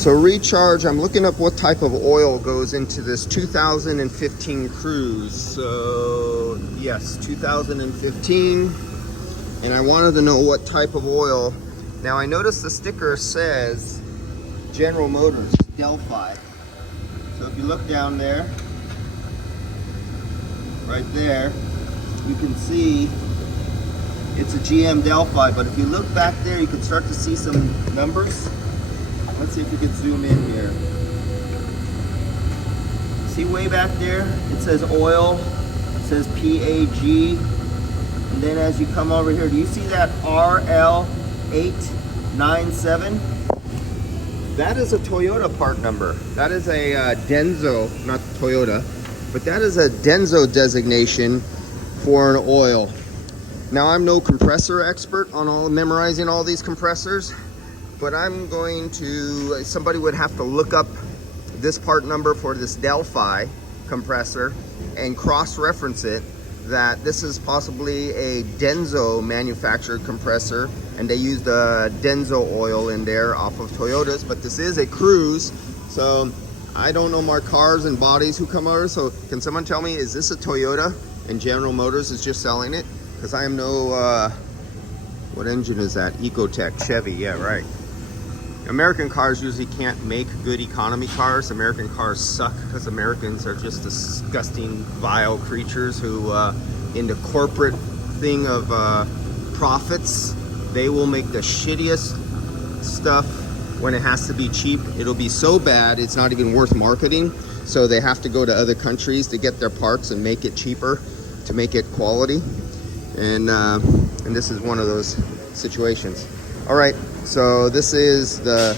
So recharge, I'm looking up what type of oil goes into this 2015 Cruise. So yes, 2015. And I wanted to know what type of oil. Now I noticed the sticker says General Motors, Delphi. So if you look down there, right there, you can see it's a GM Delphi. But if you look back there, you can start to see some numbers. Let's see if we can zoom in here. See way back there, it says oil, it says PAG. And then as you come over here, do you see that RL897? That is a Toyota part number. That is a Denso, not Toyota, but that is a Denso designation for an oil. Now I'm no compressor expert on memorizing all these compressors, but I'm going to, somebody would have to look up this part number for this Delphi compressor and cross-reference it, that this is possibly a Denso manufactured compressor, and they used a Denso oil in there off of Toyotas, but this is a Cruise, so I don't know more cars and bodies who come over. So can someone tell me, is this a Toyota and General Motors is just selling it? Because I am no, what engine is that? Ecotech, Chevy, yeah, right. American cars usually can't make good economy cars. American cars suck because Americans are just disgusting, vile creatures who, in the corporate thing of profits, they will make the shittiest stuff when it has to be cheap. It'll be so bad it's not even worth marketing. So they have to go to other countries to get their parts and make it cheaper to make it quality. And this is one of those situations. All right, so this is the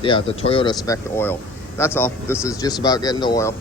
Toyota spec oil. That's all. This is just about getting the oil.